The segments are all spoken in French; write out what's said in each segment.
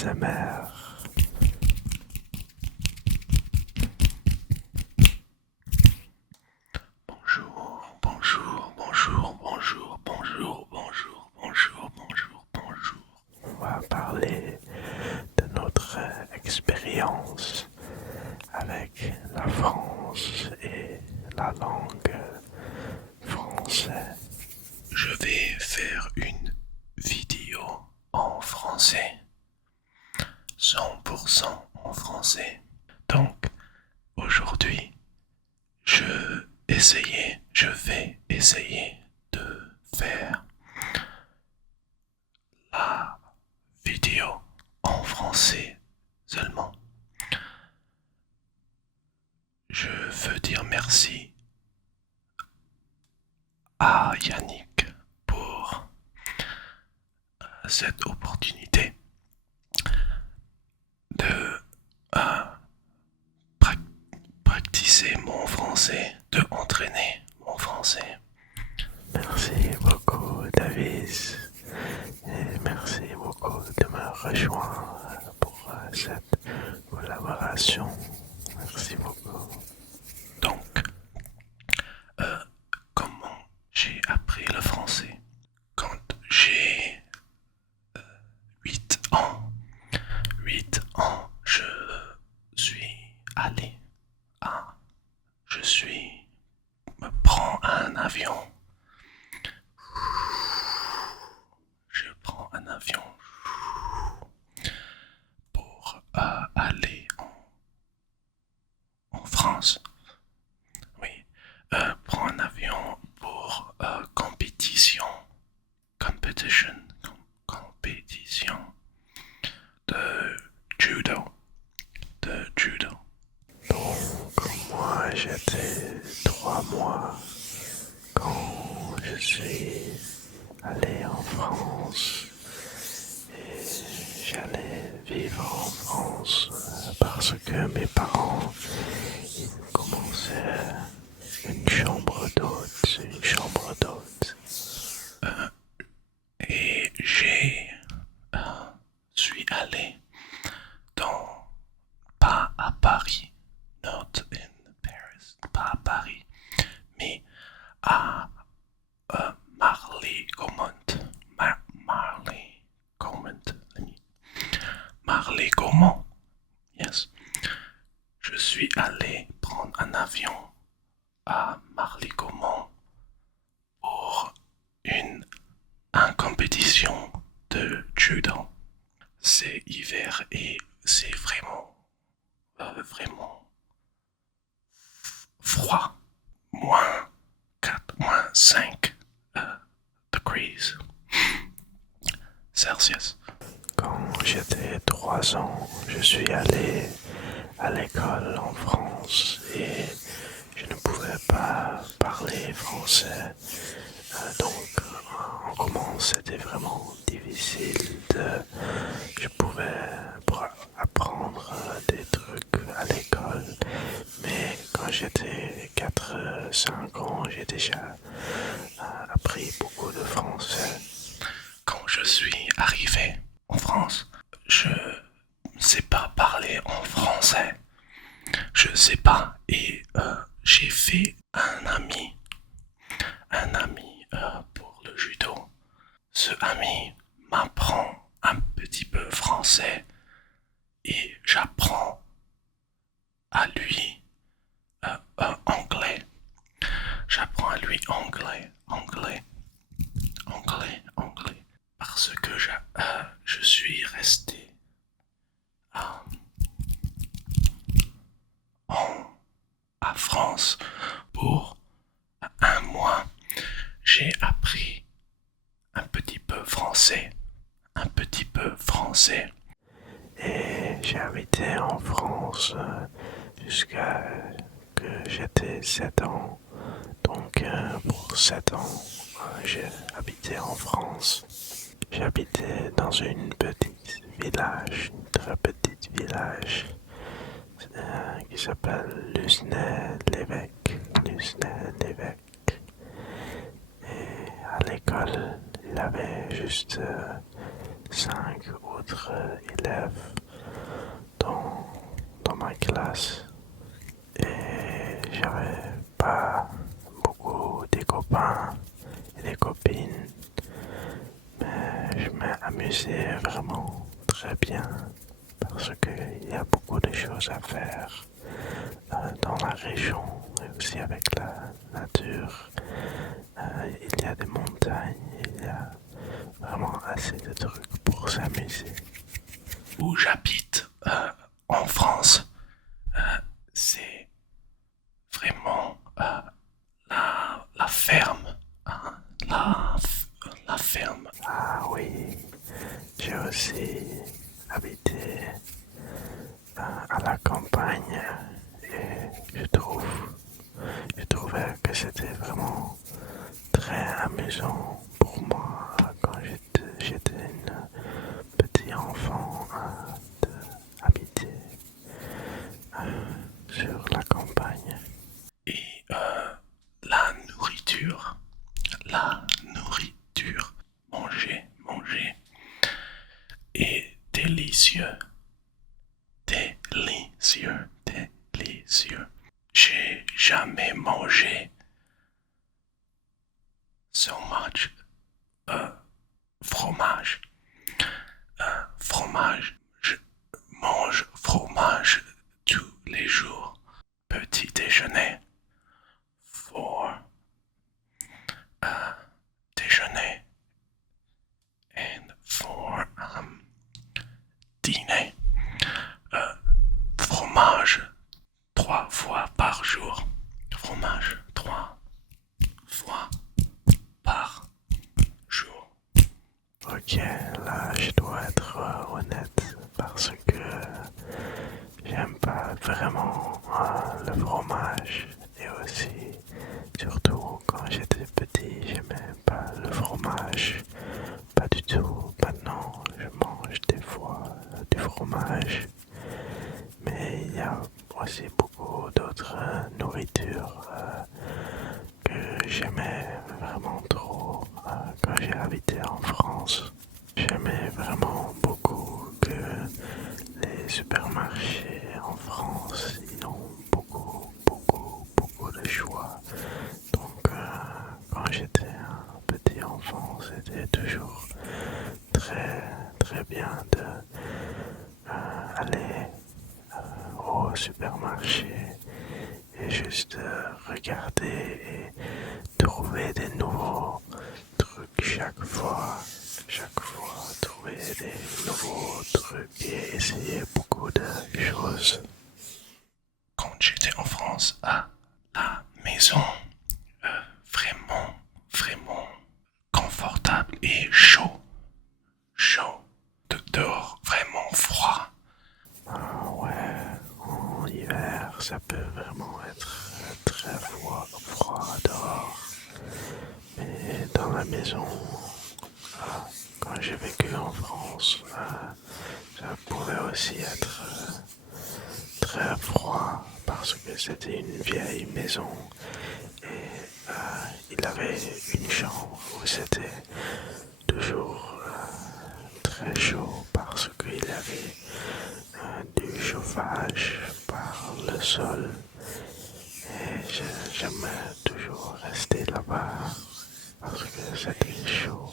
ASMR. Bonjour, bonjour, bonjour, bonjour, bonjour, bonjour, bonjour, bonjour, bonjour. On va parler de notre expérience avec la France et la langue française. Je vais faire une vidéo en français, 100% en français. Donc, aujourd'hui, je vais essayer de faire la vidéo en français seulement. Je veux dire merci à Yannick pour cette opportunité de pratiquer mon français, de entraîner mon français. Merci beaucoup, David. Et merci beaucoup de me rejoindre pour cette collaboration. Merci beaucoup. Donc, comment j'ai appris le français? Quand j'ai 8 ans, 8 ans, suis allé à, je suis, me prends un avion. Je prends un avion pour aller en France. Oui, prends un avion pour compétition, competition, compétition de judo, de judo. Donc, moi, j'étais 3 mois quand je suis allé en France et j'allais vivre en France parce que mes parents ils commençaient une chambre d'hôte, Et suis allé dans, pas à Paris, not in Paris, pas à Paris, mais à Marly-Gaumont, Marly-Gaumont, yes. Je suis allé prendre un avion à Marly-Gaumont pour une compétition de judo. C'est hiver et c'est vraiment froid. Moins 4, moins 5 degrees Celsius. Quand j'étais 3 ans, je suis allé à l'école en France et je ne pouvais pas parler français. Donc en commence c'était vraiment difficile je pouvais apprendre des trucs à l'école, mais quand j'étais 4, 5 ans, j'ai déjà appris beaucoup de français. Quand je suis arrivé en France, je ne sais pas parler en français. Je ne sais pas. Et j'ai fait un ami pour le judo. Ce ami m'apprend un petit peu français et j'apprends à lui anglais. J'apprends à lui anglais. Parce que je suis resté à France pour un mois. J'ai appris un petit peu français. Et j'ai habité en France jusqu'à que j'étais 7 ans. Donc pour 7 ans, j'ai habité en France. J'habitais dans une petite village, une très petite village qui s'appelle Lusnay-l'Évêque. Et à l'école, il y avait juste 5 autres élèves dans, dans ma classe et j'avais pas beaucoup de copains et des copines, mais je m'amusais vraiment très bien parce qu'il y a beaucoup de choses à faire dans la région et aussi avec la nature. Il y a des montagnes, il y a vraiment assez de trucs pour s'amuser. Où j'habite en France, c'est vraiment la ferme. Hein, la ferme. Ah oui, j'ai aussi habité à la campagne et je trouvais que c'était vraiment très amusant pour moi quand j'étais un petit enfant d'habiter sur la campagne. Et la nourriture, la nourriture, manger est délicieux, délicieux, délicieux. J'ai jamais mangé so much fromage. Fromage, je mange fromage tous les jours. Petit déjeuner, for déjeuner, and for dîner. Fromage 3 fois par jour. Fromage 3 fois par jour. Ok, là je dois être honnête parce que j'aime pas vraiment le fromage et aussi, surtout quand j'étais petit, j'aimais pas le fromage, pas du tout. Maintenant, je mange des fois du fromage, mais il y a aussi beaucoup d'autres nourritures que j'aimais vraiment trop quand j'ai habité en France. J'aimais vraiment beaucoup que les supermarchés en France, ils ont beaucoup de choix. Donc quand j'étais un petit enfant, c'était toujours très bien de aller au supermarché et juste regarder et trouver des nouveaux trucs chaque fois trouver des nouveaux trucs et essayer beaucoup de choses. Quand j'étais en France, à la maison, vraiment confortable et chaud. Chaud. Dehors, vraiment froid. Ah ouais, en hiver, ça peut vraiment être très froid dehors. Mais dans la maison, quand j'ai vécu en France, ça pouvait aussi être très froid parce que c'était une vieille maison et il avait une chambre où c'était toujours très chaud parce qu'il y avait du chauffage par le sol et j'aimais toujours rester là-bas parce que c'était chaud.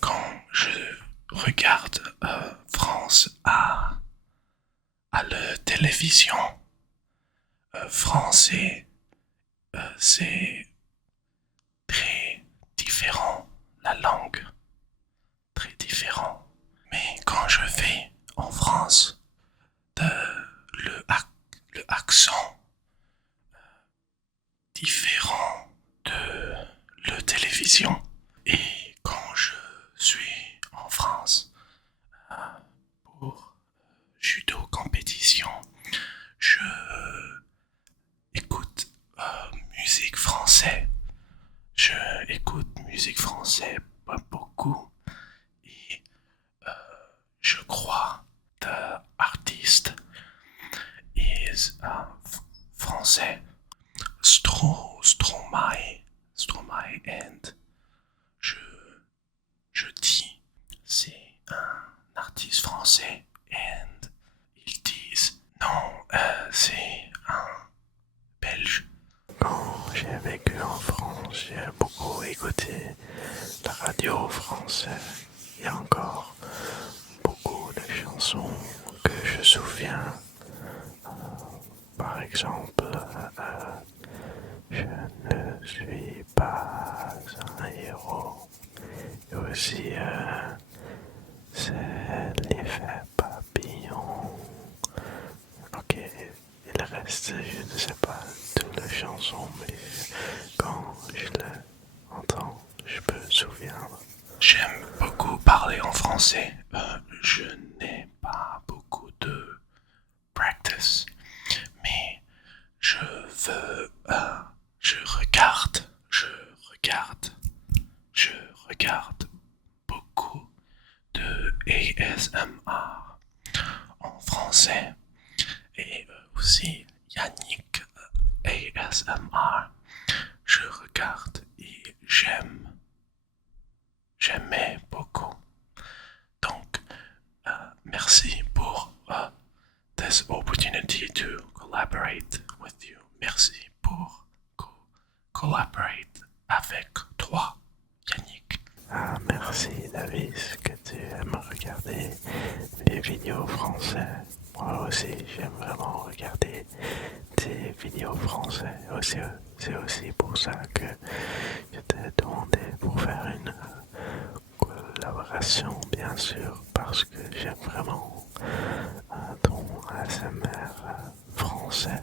Quand je regarde France à la télévision, français, c'est très différent, la langue, très différent. Mais quand je vais en France, le accent différent de la télévision. Et quand je suis en France pour judo compétition, je écoute musique française. Je écoute musique française pas beaucoup et je crois the artist is français. Stromae and je dis artistes français et ils disent non, c'est un Belge. Quand j'ai vécu en France, j'ai beaucoup écouté la radio française. Il y a encore beaucoup de chansons que je me souviens. Par exemple, je ne suis pas un héros. Et aussi, c'est l'effet papillon. Ok, et le reste, je ne sais pas toutes les chansons, mais quand je l'entends, je peux me souvenir. J'aime beaucoup parler en français. Je n'ai pas beaucoup de practice, mais je veux, je regarde beaucoup de ASMR en français et aussi Yannick ASMR. Je regarde et j'aimais beaucoup. Donc, merci pour this opportunity to collaborate with you. Merci pour collaborate avec toi, Yannick. Ah, merci David que tu aimes regarder mes vidéos français. Moi aussi, j'aime vraiment regarder tes vidéos français. C'est aussi pour ça que je t'ai demandé pour faire une collaboration, bien sûr, parce que j'aime vraiment ton ASMR français.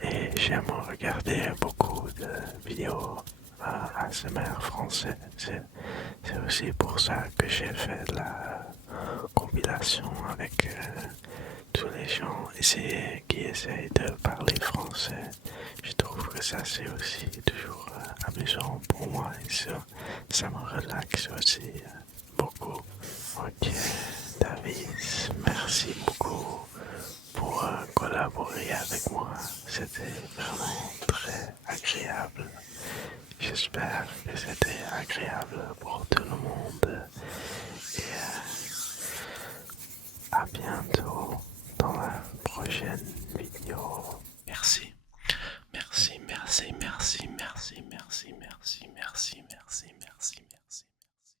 Et j'aime regarder beaucoup de vidéos ASMR français. C'est aussi pour ça que j'ai fait la compilation avec tous les gens qui essayent de parler français. Je trouve que ça c'est aussi toujours amusant pour moi et ça me relaxe aussi beaucoup. Ok, David, merci beaucoup pour collaborer avec moi. C'était vraiment très agréable. J'espère que c'était agréable pour